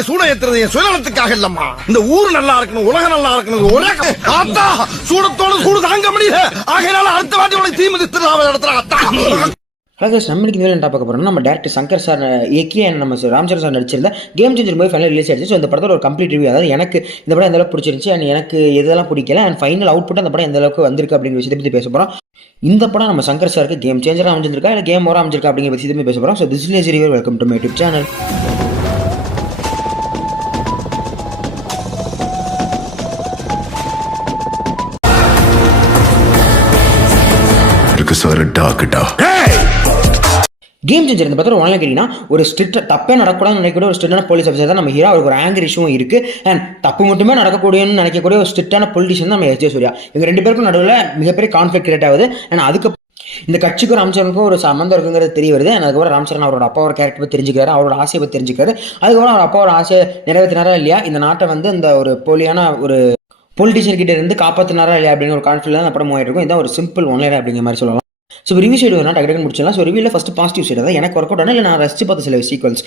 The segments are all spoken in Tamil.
கோயில சூட ஏத்துறது என் சுயநலத்துக்காக இல்லம்மா. இந்த ஊர் நல்லா இருக்கணும், உலகம் நல்லா இருக்கணும். ஒரே ஆத்தா சூடத்தோட சூடு தாங்க முடியல. ஆகையினால அடுத்த வாட்டி உனக்கு தீமிதித்து நடத்துற அத்தா. நம்மளுக்கு வேலை பார்க்க போகிறோம். நம்ம டேரக்டர் சங்கர் சார் இயக்கி நம்ம ராம்சரண் சார் நடிச்சிருந்த கேம் சேஞ்சர் போய் ஃபைனல் ரிலீஸ் ஆயிடுச்சு. ஸோ இந்த படத்தோட ஒரு கம்ப்ளீட் ரிவ்யூ, அதாவது எனக்கு இந்த படம் எந்த அளவுக்கு பிடிச்சிருந்துச்சு அண்ட் எனக்கு எதெல்லாம் பிடிக்கல அண்ட் ஃபைனல் அவுட்புட் அந்த படம் எந்த அளவுக்கு வந்திருக்கு அப்படிங்கிற விஷயத்தை பற்றி பேச போகிறோம். இந்த படம் நம்ம சங்கர் சாருக்கு கேம் சேஞ்சராக அமைஞ்சிருக்கா இல்லை கேம் ஓவராக அமைஞ்சிருக்கா அப்படிங்கிற விஷயத்தை பேச போகிறோம். So this is review. Welcome to my YouTube channel. Game changer இந்த படத்தில் ஒன்றில் கேட்டிங்கன்னா ஒரு ஸ்ட்ரிக்ட் தப்பே நடக்கூடாதுன்னு நினைக்கக்கூடிய ஒரு ஸ்ட்ரிக்டான போலீஸ் ஆஃபீஸர் தான் நம்ம ஹீரோ. அவருக்கு ஒரு ஆங்கர் இஷ்யூவும் இருக்குது அண்ட் தப்பு மட்டுமே நடக்கக்கூடியன்னு நினைக்கக்கூடிய ஒரு ஸ்ட்ரிக்டான பொலிட்டிஷியன் தான் நம்ம எஸ் ஜே சூர்யா. இவங்க ரெண்டு பேருக்கும் நடுவில் மிகப்பெரிய கான்ஃப்ளிக்ட் கிரியேட் ஆகுது அண்ட் அதுக்கு இந்த கட்சிக்கும் ராம்சரனுக்கும் ஒரு சம்மந்தம் இருக்குங்கிறது தெரிய வருது. அதுக்கப்புறம் ராம்சரன் அவரோட அப்பாவோட கேரக்டர் பற்றி தெரிஞ்சுக்கிறாரு, அவரோட ஆசையை பற்றி தெரிஞ்சுக்கிறாரு. அதுக்கப்புறம் அவர் அப்பாவோட ஆசையை நிறைவேற்றினாரா இல்லையா, இந்த நாட்டை வந்து இந்த ஒரு போலியான ஒரு பொலிட்டிஷியன் கிட்ட இருந்து காப்பாற்றினாரா இல்லையா அப்படிங்கிற ஒரு கான்ஃபிடன்ஸ் தான் அப்புறம் ஆகிட்டு இருக்கும். இதான் ஒரு சிம்பிள் ஒன்லைன் அப்படிங்கிற மாதிரி சொல்லலாம். ஸோ ரிவ்யூ சைடு வேணா டக்கு முடிச்சிடலாம். ஸோ ரிவ்யூவில் ஃபஸ்ட்டு பாசிட்டிவ் சைடு தான் எனக்கு ஒர்க் அவுட் ஆனால் இல்லை நான் ரசிச்சு பார்த்த சில சீக்வன்ஸ்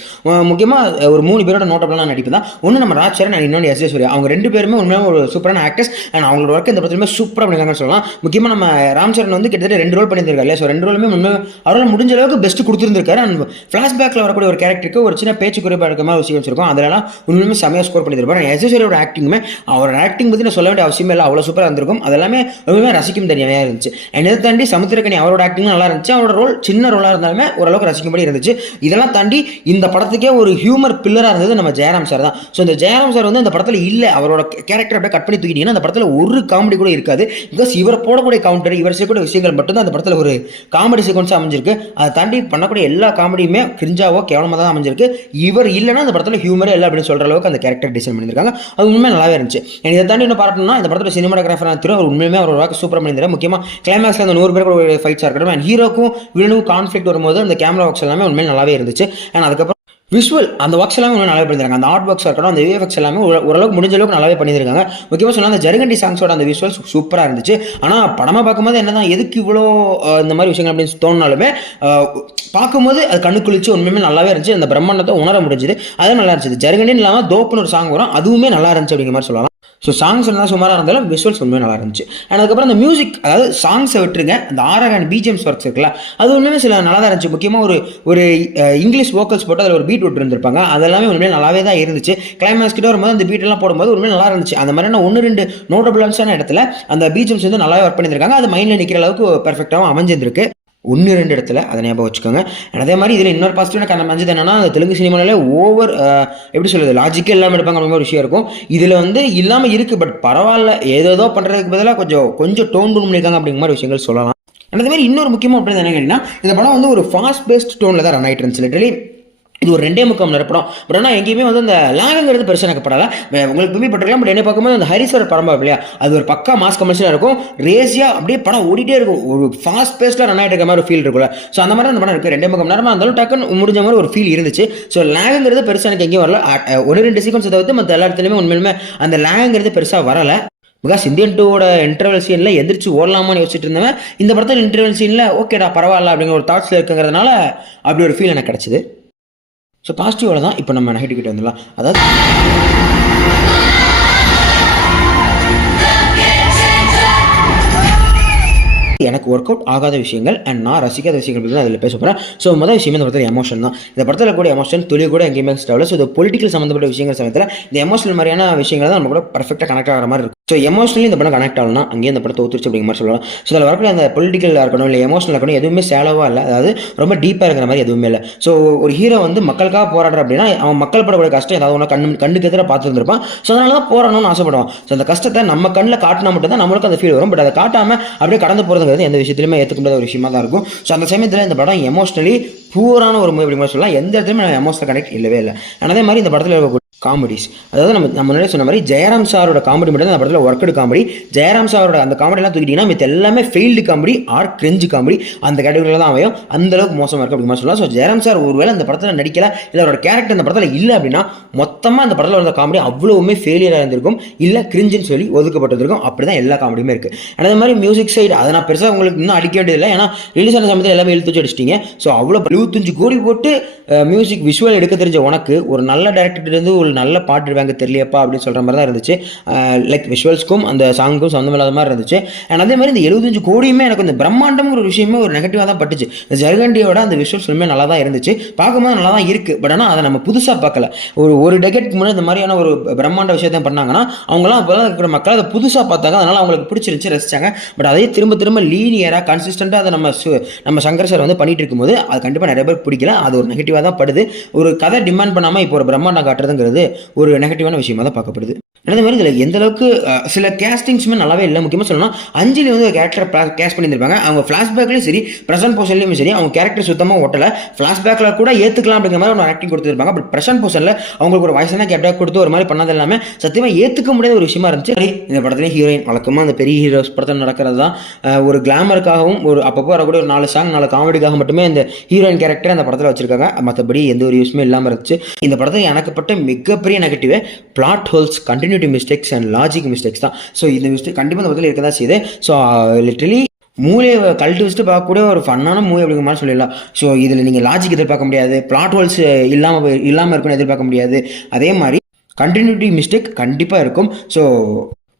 முக்கியமாக ஒரு 3 பேரோட நோட்டபிளான நடிப்பு தான். ஒன்று நம்ம ராஜ்சரண் அண்ட் இன்னொன்று எஸ் ஜே சூர்யா. அவங்க 2 பேருமே உண்மையாக ஒரு சூப்பரான ஆக்டர்ஸ் அண்ட் அவங்களோட ஒர்க் இந்த படத்துலையுமே சூப்பராக பண்ணியிருக்காங்கன்னு சொல்லலாம். முக்கியமாக நம்ம ராம்சரண் வந்து கிட்டத்தட்ட 2 ரோல் பண்ணியிருக்காரு. ஸோ 2 ரோலுமே உண்மையாக அவரால் முடிஞ்ச அளவுக்கு பெஸ்ட் கொடுத்துருந்துருக்காரு. அண்ட் ஃப்ளாஷ்பேக்கில் வரக்கூடிய ஒரு கேரக்டருக்கு ஒரு சின்ன பேச்சு குறைபாடு இருக்க மாதிரி ஒரு சீக்வன்ஸ் இருக்கும். அதெல்லாம் உண்மையுமே செமையாக ஸ்கோர் பண்ணியிருப்பாரு. எஸ் ஜே சூர்யாவோட ஆக்டிங்குமே அவரோட ஆக்டிங் பற்றி நான் சொல்ல வேண்டிய அவசியமே இல்லை, அவ்வளோ சூப்பராக இருந்திருக்கும். அதெல்லாமே ரொம்பவே ரசிக்கும் தனியாக இருந்துச்சு. அண்ட் இதை தாண்டி சமுத்திரக்கனி அவரோட ஆக்டிங் நல்லா இருந்துச்சு. அவரோட ரோல் சின்ன ரோலாக இருந்தாலுமே ஓரளவுக்கு ரசிக்கும்படி இருந்துச்சு. இதெல்லாம் தாண்டி இந்த படத்துக்கே ஒரு ஹியூமர் பில்லராக இருந்தது நம்ம ஜெயராம் சார் தான். ஸோ இந்த ஜெயராம் சார் வந்து இந்த படத்தில் இல்லை, அவரோட கேரக்டர் அப்படியே கட் பண்ணி தூக்கிட்டீங்கன்னா அந்த படத்தில் ஒரு காமெடி கூட இருக்காது. பிகாஸ் இவர் போடக்கூடிய கவுண்டர், இவர் செய்யக்கூடிய விஷயங்கள் மட்டும்தான் அந்த படத்தில் ஒரு காமெடி சீக்வன்ஸாக அமைஞ்சிருக்கு. அதை தாண்டி பண்ணக்கூடிய எல்லா காமெடியுமே கிரிஞ்சாவோ கேவலமாக தான் அமைஞ்சிருக்கு. இவர் இல்லைன்னா அந்த படத்தில் ஹியூமரே இல்லை அப்படின்னு சொல்கிற அளவுக்கு அந்த கேரக்டர் டிசைன் பண்ணியிருக்காங்க. அது உண்மையாக நல்லாவே இருந்துச்சு. இதை தாண்டி இன்னும் பார்த்தோம்னா இந்த படத்தில் சினிமாட்டோகிராஃபராக திரு அவர் உண்மையுமே அவர் ஒர்க் சூப்பராக பண்ணியிருந்தார். முக்கியமாக கிளைமேக்ஸில் அந்த 100 பேர் ஃபைட்ஸாக இருக்கட்டும் அண்ட் ஹீரோக்கும் வில்லனுக்கும் கான்ஃப்ளிக்ட் வரும்போது அந்த கேமரா ஒர்க்ஸ் எல்லாமே உண்மையாக நல்லாவே இருந்துச்சு. அண்ட் அதுக்கப்புறம் விஷுவல் அந்த ஒர்க்ஸ் எல்லாமே இன்னும் நல்லாவே பண்ணியிருக்காங்க. அந்த ஆர்ட் ஒர்க்ஸ் இருக்கட்டும், அந்த விஎஃப்எக்ஸ் எல்லாமே ஓரளவுக்கு முடிஞ்ச அளவுக்கு நல்லாவே பண்ணியிருக்காங்க. முக்கியமாக சொன்னால் அந்த ஜருகண்டி சாங்ஸோட அந்த விஷுவல்ஸ் சூப்பராக இருந்துச்சு. ஆனால் படமாக பார்க்கும்போது என்னதான் எதுக்கு இவ்வளோ இந்த மாதிரி விஷயங்கள் அப்படின்னு தோணுனாலுமே பார்க்கும்போது அது கண்ணு குளிச்சு உண்மையுமே நல்லாவே இருந்துச்சு. அந்த பிரம்மாண்டத்தை உணர முடிஞ்சுது, அதுவும் நல்லா இருந்துச்சு. ஜருகண்டின்னு இல்லாமல் தோப்புன்னு ஒரு சாங் வரும், அதுவுமே நல்லா இருந்துச்சு அப்படிங்கிற மாதிரி சொல்லலாம். ஸோ சாங்ஸ் எல்லாம் சுமாராக இருந்தாலும் விஷுவல்ஸ் உண்மையாக நல்லா இருந்துச்சு. அண்ட் அதுக்கப்புறம் அந்த மியூசிக், அதாவது சாங்ஸை விட்டுருங்க, அந்த ஆர்ஆர் அண்ட் பிஜிஎம்ஸ் ஒர்க்ஸ் இருக்குல்ல, அது உண்மையுமே சில நல்லா தான் இருந்துச்சு. முக்கியமாக ஒரு இங்கிலீஷ் வோக்கல்ஸ் போட்டு அதில் ஒரு பீட் விட்டுருந்துருப்பாங்க, அதெல்லாமே உண்மையாக நல்லாவே தான் இருந்துச்சு. கிளைமேக்ஸ் கிட்ட வரும்போது அந்த பீட்டெல்லாம் போடும்போது உண்மையாக நல்லா இருந்துச்சு. அந்த மாதிரியான 1-2 நோட்டபிளான இடத்துல அந்த பிஜிஎம்ஸ் வந்து நல்லாவே ஒர்க் பண்ணியிருக்காங்க. அது மைண்டில் நிற்கிற அளவுக்கு பெர்ஃபெக்டாகவும் அமைஞ்சிருக்கு 1-2 இடத்துல, அதை ஞாபகம் வச்சுக்கோங்க. அதே மாதிரி இதில் இன்னொரு பாசிட்டிவான காரணம் அமைஞ்சது என்னன்னா, தெலுங்கு சினிமாவிலே எப்படி சொல்லுது லாஜிக்கே இல்லாமல் எடுப்பாங்க அப்படிங்கிற ஒரு விஷயம் இருக்கும். இதில் வந்து இல்லாமல் இருக்குது, பட் பரவாயில்ல, ஏதோ பண்ணுறதுக்கு பதிலாக கொஞ்சம் டோன் பண்ணியிருக்காங்க அப்படிங்கிற மாதிரி விஷயங்கள் சொல்லலாம். அதே மாதிரி இன்னொரு முக்கியமாக அப்படின்னு என்ன கேட்டிங்கன்னா, இந்த படம் வந்து ஒரு ஃபாஸ்ட் பேஸ்ட் டோனில் தான் ரன் ஆகிட்டு இருந்துச்சு. லிட்டரலி இது ஒரு 2.25 மணி நேரம் படம். பட் ஆனால் எங்கேயுமே வந்து அந்த லாங்குங்கிறது பெருசாக எனக்கு படலை. உங்களுக்கு திரும்பி பட்டிருக்கலாம். பட் என்ன பார்க்கும்போது அந்த ஹரிஸ்வர் படம் இல்லையா, அது ஒரு பக்கா மாஸ் கமர்ஷியலாக இருக்கும். ரேஸியாக அப்படியே படம் ஓடிட்டே இருக்கும், ஒரு ஃபாஸ்ட் பேஸ்டாக ரன் ஆகிட்டு இருக்க மாதிரி ஒரு ஃபீல் இருக்குல்ல. ஸோ அந்த மாதிரி அந்த படம் இருக்குது. 2.25 மணி நேரமாக இருந்தாலும் டக்குன்னு முடிஞ்ச மாதிரி ஒரு ஃபீல் இருந்துச்சு. ஸோ லாங்குங்கிறது பெருசாக எனக்கு எங்கேயும் வரல. 1-2 சீக்வன்ஸ் தவிர்த்து மற்ற எல்லா இடத்துலையுமே உண்மையிலுமே அந்த லாங்குங்கிறது பெருசாக வரலை. பிகாஸ் இந்தியன் 2வோட இன்டர்வல் சீனில் எந்திரிச்சு ஓடலாமான்னு யோசிச்சுட்டு இருந்தவன் இந்த படத்தில் இன்டர்வல் சீனில் ஓகேடா பரவாயில்ல அப்படிங்கிற ஒரு தாட்ஸில் இருக்குங்கிறதுனால அப்படி ஒரு ஃபீல் எனக்கு கிடச்சிது. ஸோ பாசிட்டிவோட தான் இப்போ நம்ம நெகட்டிவ் கிட்ட வந்துடலாம். அதாவது எனக்கு ஒர்க் அவுட் ஆகாத விஷயங்கள் அண்ட் நான் ரசிக்காத விஷயங்கள் பற்றி அதில் பேச போகிறேன். ஸோ முதல் விஷயம் இந்த படத்தில் எமோஷன் தான். இந்த படத்தில் கூட எமோஷன் துளி கூட எங்கேயுமே ஸ்டாவில். ஸோ இது பொலிட்டிக்கல் சம்மந்தப்பட்ட விஷயங்கள் சமயத்தில் இந்த எமோஷனல் மாதிரியான விஷயங்கள் தான் நம்ம கூட பர்ஃபெக்டாக கனெக்ட் ஆகிற மாதிரி இருக்கும். ஸோ எமோஷனலி இந்த படம் கனெக்ட் ஆகலாம், அங்கேயே இந்த படத்தை ஒத்துருச்சு அப்படிங்கிற மாதிரி சொல்லலாம். ஸோ அதில் வரக்கூடிய அந்த பொலிட்டிக்கலாக இருக்கணும் இல்லை எமோஷனலாக இருக்கணும் எதுவுமே சேலவாக இல்லை, அதாவது ரொம்ப டீப்பாக இருக்கிற மாதிரி எதுவுமே இல்லை. ஸோ ஒரு ஹீரோ வந்து மக்களுக்காக போராடுற அப்படின்னா அவன் மக்கள் படக்கூடிய கஷ்டம் ஏதாவது ஒன்று கண்ணுக்கு எதிராக பார்த்துருந்துருப்பான். ஸோ அதனால தான் போராடணும்னு ஆசைப்படுவான். ஸோ அந்த கஷ்டத்தை நம்ம கண்ணில் காட்டினா மட்டும் தான் நம்மளுக்கு அந்த ஃபீல் வரும். பட் அதை காட்டாமல் அப்படியே கடந்து போகிறதுங்கிறது எந்த விஷயத்துலையுமே ஏற்றுக்க முடியாத ஒரு விஷயமா தான் இருக்கும். ஸோ அந்த சமயத்தில் இந்த படம் எமோஷனலி பூரான ஒரு மூவி அப்படிங்கிற சொல்லலாம். எந்த இடத்துலையுமே எமோஷனல் கனெக்ட் இல்லவே இல்லை. அதே மாதிரி இந்த படத்தில் இருக்கக்கூடிய காமெடிஸ், அதாவது நம்ம முன்னாடி சொன்ன மாதிரி ஜெயராம் சாரோட காமெடி மட்டும் தான் அந்த படத்தில் ஒர்க்கடு காமெடி. ஜெயராம் சாரோட அந்த காமெடியெல்லாம் தூக்கிட்டிங்கன்னா மித்த எல்லாமே failed comedy or cringe comedy அந்த கேட்டகரியில் தான் அமையும். அந்தளவுக்கு மோசமாக இருக்குது அப்படிங்கிற சொல்லலாம். ஸோ ஜெயராம் சார் ஒருவேளை அந்த படத்தில் நடிக்கல இல்லை அவரோட கேரக்டர் அந்த படத்தில் இல்லை அப்படின்னா மொத்தமாக அந்த படத்தில் வந்த காமெடி அவ்வளவுமே ஃபெயிலியராக இருந்திருக்கும், இல்லை கிரிஞ்சுன்னு சொல்லி ஒதுக்கப்பட்டிருக்கும். அப்படி தான் எல்லா காமெடியுமே இருக்குது. அதே மாதிரி மியூசிக் சைடு அதை நான் பெருசாக உங்களுக்கு இன்னும் அடிக்க வேண்டியதில்லை, ஏன்னா ரிலீஸ் ஆன சமயத்தில் எல்லாமே இழுத்து அடிச்சிட்டிங்க. ஸோ அவ்வளோ 25 கோடி போட்டு மியூசிக் விஷுவல் எடுக்க தெரிஞ்ச உனக்கு ஒரு நல்ல டேரக்டர்லேருந்து ஒரு நல்ல பாட்டுருவாங்க தெரியலையப்பா அப்படின்னு சொல்கிற மாதிரி தான் இருந்துச்சு. லைக் விஷுவல்ஸ்க்கும் அந்த சாங்குக்கும் சொந்தம் இல்லாத மாதிரி இருந்துச்சு. அண்ட் அதே மாதிரி இந்த 75 கோடியுமே எனக்கு இந்த பிரம்மாண்டம்ங்கிற ஒரு விஷயமே ஒரு நெகட்டிவாக தான் பட்டுச்சு. இந்த ஜெர்கண்டியோட அந்த விஷுவல்ஸ் filmமே நல்லா தான் இருந்துச்சு, பார்க்கும்போது நல்லா தான் இருக்குது. பட் ஆனால் அதை நம்ம புதுசாக பார்க்கல. ஒரு டெக்கெட்க்கு முன்னாடி இந்த மாதிரியான ஒரு பிரம்மாண்ட விஷயத்தை பண்ணாங்கன்னா அவங்களாம் அப்போ தான் இருக்கிற மக்கள் அதை புதுசாக பார்த்தாங்க, அதனால் அவங்களுக்கு பிடிச்சிருந்துச்சு, ரசிச்சாங்க. பட் அதே திரும்ப லீனியராக கன்சிஸ்டண்ட்டாக அதை நம்ம சங்கர் சார் வந்து பண்ணிட்டு இருக்கும்போது அது கண்டிப்பாக நிறைய பேர் பிடிக்கல. அது ஒரு நெகட்டிவாக தான் படுது. ஒரு கதை டிமாண்ட் பண்ணாமல் இப்போ ஒரு பிரம்மாண்டம் காட்டுறதுங்கிறது ஒரு நெகட்டிவான விஷயமாக தான் பார்க்கப்படுது. அதே மாதிரி இதில் எந்த அளவுக்கு சில கேஸ்டிங்ஸுமே நல்லாவே இல்லை. முக்கியமாக சொல்லணும்னா அஞ்சலி வந்து ஒரு கேரக்டரை கேஸ்ட் பண்ணியிருப்பாங்க. அவங்க ஃப்ளாஷ்பேக்லேயும் சரி ப்ரெசன்ட் போர்ஷன்லையும் சரி அவங்க கேரக்டர் சுத்தமாக ஓட்டலை. ஃப்ளாஷ்பேக்கில் கூட ஏற்றுக்கலாம் அப்படிங்கிற மாதிரி ஒரு ஆக்டிங் கொடுத்துருப்பாங்க. பட் ப்ரெசன்ட் போர்ஷனில் அவங்களுக்கு ஒரு வயசான கேரக்டர் கொடுத்து ஒரு மாதிரி பண்ணது எல்லாமே சத்தியமாக ஏற்றுக்க முடியாத ஒரு விஷயமா இருந்துச்சு. இந்த படத்துலேயும் ஹீரோயின் வழக்கமாக அந்த பெரிய ஹீரோஸ் படத்தில் நடக்கிறது தான். ஒரு கிளாமருக்காகவும் ஒரு அப்பப்போ வரக்கூடிய ஒரு 4 சாங் 4 காமெடிக்காக மட்டுமே இந்த ஹீரோயின் கேரக்டர் அந்த படத்தில் வச்சிருக்காங்க. மற்றபடி எந்த ஒரு யூஸுமே இல்லாமல் இருந்துச்சு. இந்த படத்தில் எனக்குப்பட்ட மிகப்பெரிய நெகட்டிவே plot holes, continuity mistakes and logic mistakes தான். ஸோ இந்த மிஸ்டேக் கண்டிப்பாக இந்த படத்தில் இருக்க தான் செய்யுது. ஸோ லிட்டரலி மூலையை கழட்டி வச்சுட்டு பார்க்கக்கூடிய ஒரு ஃபன்னான மூவி அப்படிங்கிற மாதிரி சொல்லிடலாம். ஸோ இதில் நீங்கள் லாஜிக் எதிர்பார்க்க முடியாது, பிளாட் ஹோல்ஸ் இல்லாமல் இருக்குன்னு எதிர்பார்க்க முடியாது. அதே மாதிரி கண்டினியூட்டி மிஸ்டேக் கண்டிப்பாக இருக்கும். ஸோ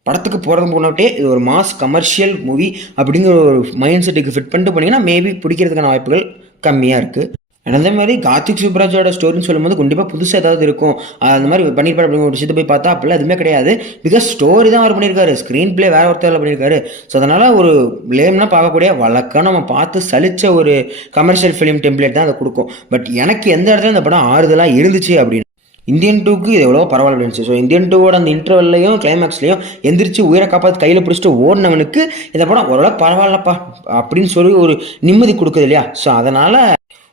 படத்துக்கு போகிறது முன்னாடியே இது ஒரு மாஸ் கமர்ஷியல் மூவி அப்படிங்கிற ஒரு மைண்ட் செட்டுக்கு ஃபிட் பண்ணிட்டு போனீங்கன்னா மேபி பிடிக்கிறதுக்கான வாய்ப்புகள் கம்மியாக இருக்குது. அதே மாதிரி கார்த்திக் சுப்ராஜோட ஸ்டோரின்னு சொல்லும்போது கண்டிப்பாக புதுசாக ஏதாவது இருக்கும், அந்த மாதிரி பண்ணியிருப்பாரு அப்படிங்கிற ஒரு விஷயத்தை போய் பார்த்தா அப்படிலாம் எதுவுமே கிடையாது. பிகாஸ் ஸ்டோரி தான் அவர் பண்ணியிருக்காரு, ஸ்க்ரீன் பிளே வேறு ஒருத்தர் பண்ணியிருக்காரு. ஸோ அதனால் ஒரு லேம்னா பார்க்கக்கூடிய வழக்கம் நம்ம பார்த்து சலிச்ச ஒரு கமர்ஷியல் ஃபிலிம் டெம்ப்ளேட் தான் அதை கொடுக்கும். பட் எனக்கு எந்த இடத்துல இந்த படம் ஆறுதலாக இருந்துச்சு அப்படின்னு இந்தியன் 2க்கு இது எவ்வளோ பரவாயில்ல இருந்துச்சு. ஸோ இந்தியன் 2வோட அந்த இன்டர்வல்லையும் கிளைமேக்ஸ்லையும் எந்திரிச்சு உயிரை காப்பாற்று கையில் பிடிச்சிட்டு ஓடினவனுக்கு இந்த படம் ஓரளவு பரவாயில்லப்பா அப்படின்னு சொல்லி ஒரு நிம்மதி கொடுக்குது இல்லையா. ஸோ அதனால்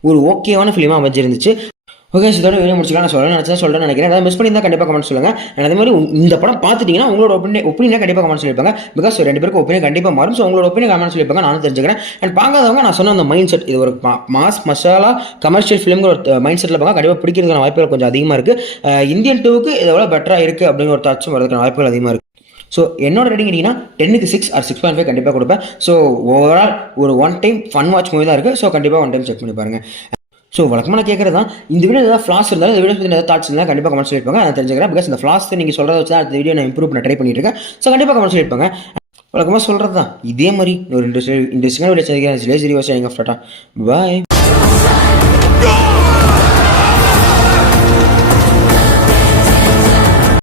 ஒரு ஓகேவான ஃபிலிமாக அமைஞ்சிருந்துச்சு. ஓகே, இதோட வீடியோ முடிச்சுக்கலாம். நான் சொல்கிறேன் நினைக்கிறேன். ஏதாவது மிஸ் பண்ணியிருந்தால் கண்டிப்பாக கமெண்ட் சொல்லுங்கள். அதே மாதிரி இந்த படம் பார்த்துட்டிங்கன்னா உங்களோட ஒப்பீனியன் கண்டிப்பாக கமெண்ட் சொல்லியிருப்பாங்க. பிகாஸ் 2 பேருக்கு ஒப்பீனியன் கண்டிப்பாக மாறும். ஸோ உங்களோட ஒப்பீனியன் கமெண்ட் சொல்லியிருப்பாங்க, நானும் தெரிஞ்சுக்கிறேன். அண்ட் பார்க்காதவங்க நான் சொன்ன அந்த மைண்ட் செட், இது ஒரு மாஸ் மசாலா கமர்ஷியல் ஃபிலிம்ங்கிற ஒரு மைண்ட் செட்டில் பார்க்க கண்டிப்பாக பிடிக்கிறதுக்கான வாய்ப்புகள் கொஞ்சம் அதிகமாக இருக்குது. இந்தியன் 2க்கு இது எவ்வளோ பெட்டராக இருக்குது அப்படிங்கிற ஒரு தாட்சும் வரதுக்கான வாய்ப்புகள் அதிகமாக இருக்குது. ஸோ என்னோட ரேட்டிங் கேட்டிங்கன்னா 10க்கு 6 ஆர் 6.5 கண்டிப்பாக கொடுப்பேன். ஸோ ஓவரால் ஒரு one time fun watch movie தான் இருக்குது. ஸோ கண்டிப்பாக ஒன் டைம் செக் பண்ணி பாருங்கள். ஸோ வழக்கமாக நான் கேட்குறது தான், இந்த வீடியோ ஏதாவது ஃப்ளாஸ் இருந்தாலும் இந்த வீடியோ பற்றி ஏதாவது தாட்ஸ் இருந்தால் கண்டிப்பாக கமெண்ட் சொல்லியிருப்பாங்க. நான் தெரிஞ்சுக்கிறேன். பிகாஸ் இந்த ஃப்ளாஸ் நீங்கள் சொல்கிறத வச்சு தான் அந்த வீடியோ நான் இம்ப்ரூவ் பண்ண ட்ரை பண்ணிட்டு இருக்கேன். ஸோ கண்டிப்பாக கமெண்ட் சொல்லியிருப்பாங்க. வழக்கமாக சொல்கிறது தான். இதே மாதிரி ஒரு இன்ட்ரெஸ்டிங்கான வீடியோ சந்திக்கிறேன். பாய்.